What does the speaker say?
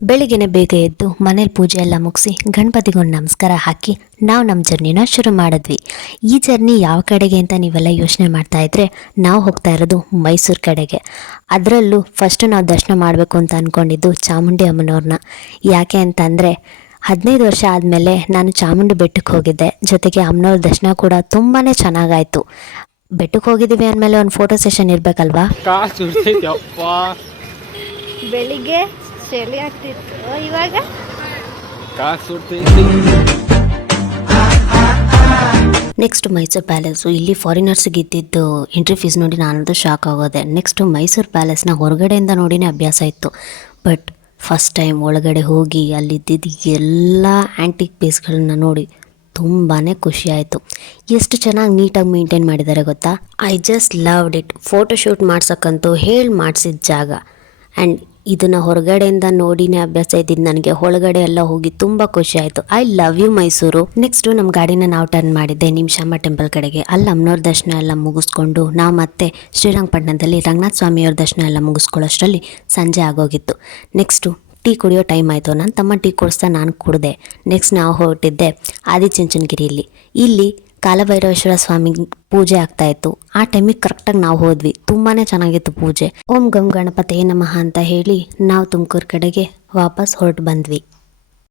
ಬೆಳಿಗ್ಗೆನೆ ಬೇಗ ಎದ್ದು ಮನೇಲಿ ಪೂಜೆ ಎಲ್ಲ ಮುಗಿಸಿ ಗಣಪತಿಗೊಂದು ನಮಸ್ಕಾರ ಹಾಕಿ ನಾವು ನಮ್ಮ ಜರ್ನಿನ ಶುರು ಮಾಡಿದ್ವಿ. ಈ ಜರ್ನಿ ಯಾವ ಕಡೆಗೆ ಅಂತ ನೀವೆಲ್ಲ ಯೋಚನೆ ಮಾಡ್ತಾ ಇದ್ರೆ ನಾವು ಹೋಗ್ತಾ ಇರೋದು ಮೈಸೂರು ಕಡೆಗೆ. ಅದರಲ್ಲೂ ಫಸ್ಟ್ ನಾವು ದರ್ಶನ ಮಾಡಬೇಕು ಅಂತ ಅಂದ್ಕೊಂಡಿದ್ದು ಚಾಮುಂಡಿ ಅಮ್ಮನವ್ರನ್ನ. ಯಾಕೆ ಅಂತಂದರೆ 15 ವರ್ಷ ಆದಮೇಲೆ ನಾನು ಚಾಮುಂಡಿ ಬೆಟ್ಟಕ್ಕೆ ಹೋಗಿದ್ದೆ. ಜೊತೆಗೆ ಅಮ್ಮನವ್ರ ದರ್ಶನ ಕೂಡ ತುಂಬಾ ಚೆನ್ನಾಗಾಯಿತು. ಬೆಟ್ಟಕ್ಕೆ ಹೋಗಿದ್ದೀವಿ ಅಂದಮೇಲೆ ಒಂದು ಫೋಟೋ ಸೆಷನ್ ಇರಬೇಕಲ್ವಾ. ಬೆಳಿಗ್ಗೆ ಚಳಿ ಆಗ್ತಿತ್ತು, ಇವಾಗ ನೆಕ್ಸ್ಟ್ ಮೈಸೂರು ಪ್ಯಾಲೇಸು. ಇಲ್ಲಿ ಫಾರಿನರ್ಸ್ಗೆ ಇದ್ದಿದ್ದು ಎಂಟ್ರಿ ಫೀಸ್ ನೋಡಿ ನಾನಂತೂ ಶಾಕ್ ಆಗೋದೆ. ನೆಕ್ಸ್ಟು ಮೈಸೂರು ಪ್ಯಾಲೇಸ್ನ ಹೊರಗಡೆಯಿಂದ ನೋಡಿನೇ ಅಭ್ಯಾಸ ಇತ್ತು. ಬಟ್ ಫಸ್ಟ್ ಟೈಮ್ ಒಳಗಡೆ ಹೋಗಿ ಅಲ್ಲಿದ್ದಿದ್ದು ಎಲ್ಲ ಆ್ಯಂಟಿಕ್ ಪೀಸ್ಗಳನ್ನ ನೋಡಿ ತುಂಬಾ ಖುಷಿ ಆಯಿತು. ಎಷ್ಟು ಚೆನ್ನಾಗಿ ನೀಟಾಗಿ ಮೇಂಟೈನ್ ಮಾಡಿದ್ದಾರೆ ಗೊತ್ತಾ. I just loved it. Photoshoot ಮಾಡ್ಸೋಕ್ಕಂತೂ ಹೇಳಿ ಮಾಡಿಸಿದ ಜಾಗ. ಆ್ಯಂಡ್ ಇದನ್ನು ಹೊರಗಡೆಯಿಂದ ನೋಡಿನೇ ಅಭ್ಯಾಸ ಇದ್ದಿದ್ದು ನನಗೆ ಒಳಗಡೆ ಎಲ್ಲ ಹೋಗಿ ತುಂಬ ಖುಷಿ ಆಯಿತು. I love you Mysuru. Next ನಮ್ಮ ಗಾಡಿನ ನಾವು ಟರ್ನ್ ಮಾಡಿದ್ದೆ ನಿಮಿಷಾಂಬ ಟೆಂಪಲ್ ಕಡೆಗೆ. ಅಲ್ಲಿ ಅಮ್ಮನವ್ರ ದರ್ಶನ ಎಲ್ಲ ಮುಗಿಸ್ಕೊಂಡು ನಾವು ಮತ್ತೆ ಶ್ರೀರಂಗಪಟ್ಟಣದಲ್ಲಿ ರಂಗನಾಥ ಸ್ವಾಮಿಯವ್ರ ದರ್ಶನ ಎಲ್ಲ ಮುಗಿಸ್ಕೊಳ್ಳೋಷ್ಟರಲ್ಲಿ ಸಂಜೆ ಆಗೋಗಿತ್ತು. ನೆಕ್ಸ್ಟು ಟೀ ಕುಡಿಯೋ ಟೈಮ್ ಆಯಿತು. ನನ್ನ ತಮ್ಮ ಟೀ ಕುಡಿಸ್ತಾ ನಾನು ಕುಡಿದೆ. ನೆಕ್ಸ್ಟ್ ನಾವು ಹೊರಟಿದ್ದೆ ಆದಿಚುಂಚನಗಿರಿಯಲ್ಲಿ. ಇಲ್ಲಿ ಕಾಲಭೈರವೇಶ್ವರ ಸ್ವಾಮಿ ಪೂಜೆ ಆಗ್ತಾಯಿತ್ತು. ಆ ಟೈಮಿಗೆ ಕರೆಕ್ಟಾಗಿ ನಾವು ಹೋದ್ವಿ. ತುಂಬಾ ಚೆನ್ನಾಗಿತ್ತು ಪೂಜೆ. ಓಂ ಗಂ ಗಣಪತೇ ನಮಃ ಅಂತ ಹೇಳಿ ನಾವು ತುಮಕೂರು ಕಡೆಗೆ ವಾಪಸ್ ಹೊರಟು ಬಂದ್ವಿ.